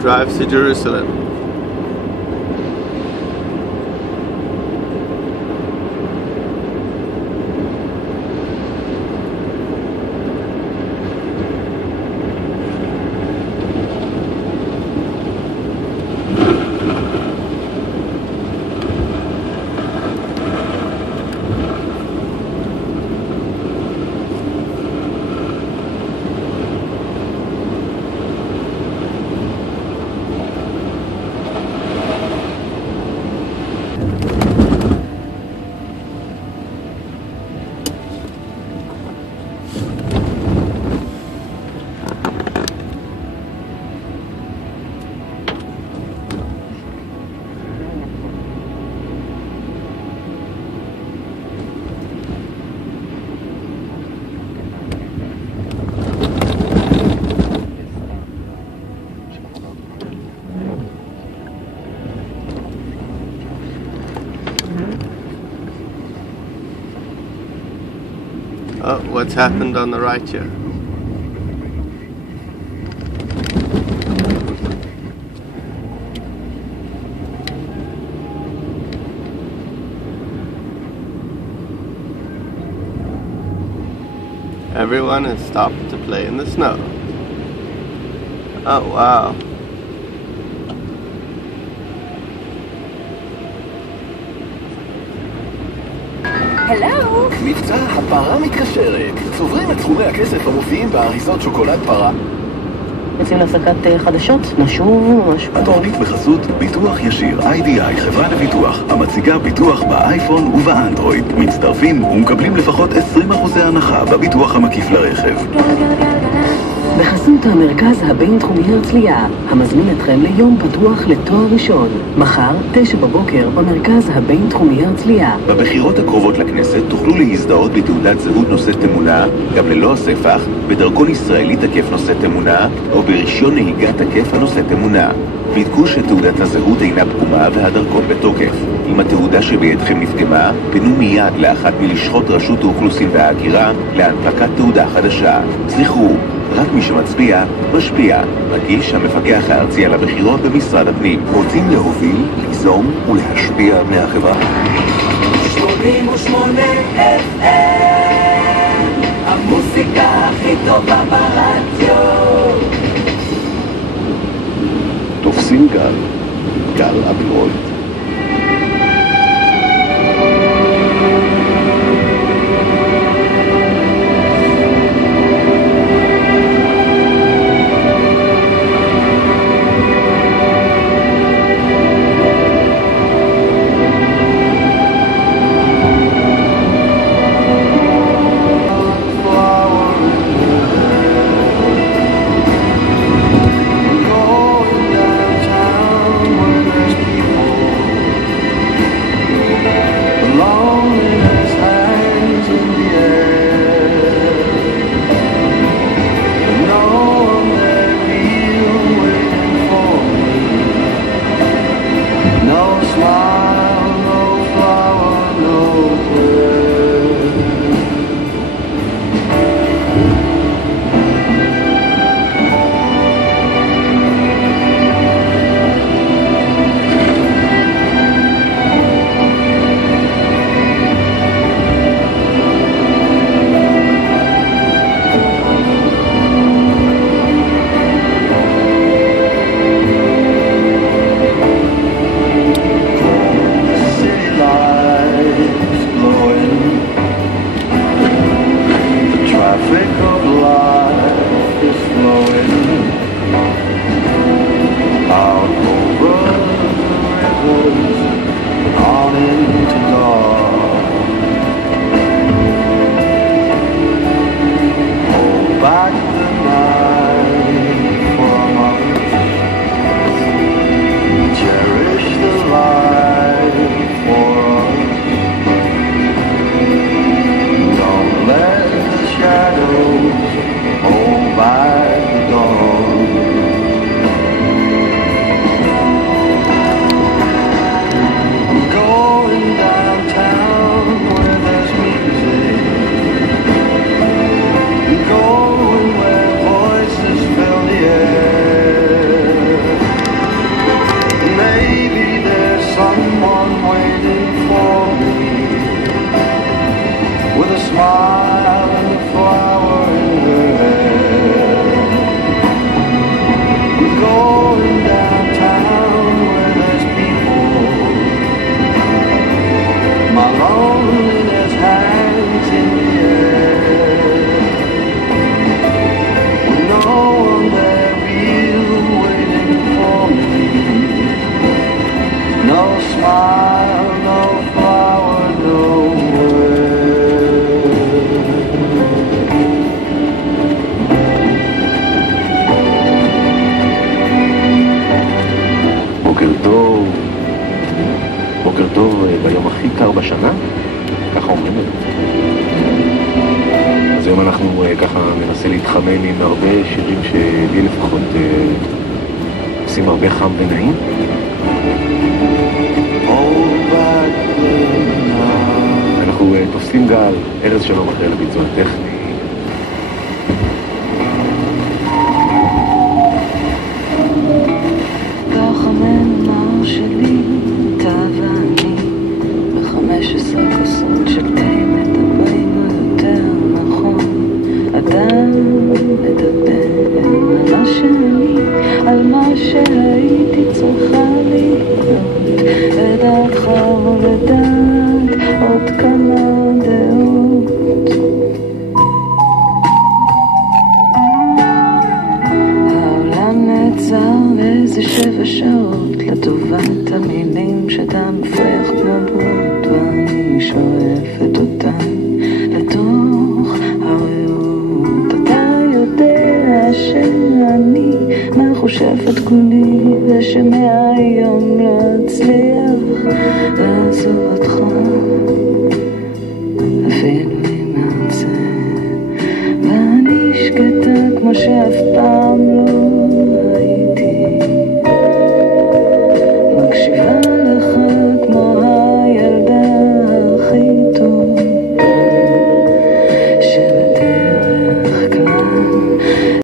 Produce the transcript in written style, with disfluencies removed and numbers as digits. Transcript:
drives to Jerusalem. Oh, what's happened on the right here? Everyone has stopped to play in the snow. Oh, wow. הלו? מבצע הפרה מתקשרת. צוברים את סכומי הכסף המופיעים באריזות שוקולד פרה. יוצאים להפסקת חדשות? משהו? התוכנית בחסות ביטוח ישיר IDI, חברה לביטוח, המציגה ביטוח באייפון ובאנדרואיד. מצטרפים ומקבלים לפחות 20% הנחה בביטוח המקיף לרכב. בחסות המרכז הבינתחומי הרצליה, המזמין אתכם ליום פתוח לתואר ראשון. מחר, 9 בבוקר, במרכז הבינתחומי הרצליה. בבחירות הקרובות לכנסת תוכלו להזדהות בתעודת זהות נושאת תמונה, גם ללא הספח, בדרכון ישראלי תקף נושאת תמונה, או ברישיון נהיגה תקף הנושאת תמונה. בדקו שתעודת הזהות אינה פגומה והדרכון בתוקף. אם התעודה שבידכם נפגמה, פנו מיד לאחת מלשכות רשות האוכלוסין וההגירה להנפקת תעודה חדשה. זכרו, רק מי שמצביע, משפיע. מגיש המפקח הארצי על הבחירות במשרד הפנים. רוצים להוביל, ליזום ולהשפיע על בני החברה? 88 FM, המוזיקה הכי טובה ברדיו. תופסים גל, גל אבנרויד. Hold by the dawn. בוקר טוב. בוקר טוב ביום הכי קר בשנה? ככה אומרים את זה. אז היום אנחנו ככה ננסה להתחמם עם הרבה שירים שלי לפחות עושים הרבה חם ונעים. אנחנו תופסים גל, ארז שלום אחרי לביצוע טכני. בחממה שלי, אתה ואני, ב15 כוסות של תה מדברים יותר נכון. אדם מדבר על מה שאני, על מה שהייתי צריכה להיות, לדעתך או לדעת עוד כמה דעות. העולם נעצר לאיזה 7 שעות לטובת המילים שאתה מפריח מברות, ואני שואפת אותן לתוך הרעות. אתה יודע שאני מחושפת כולי, ושמהיום לא אצליח לעזוב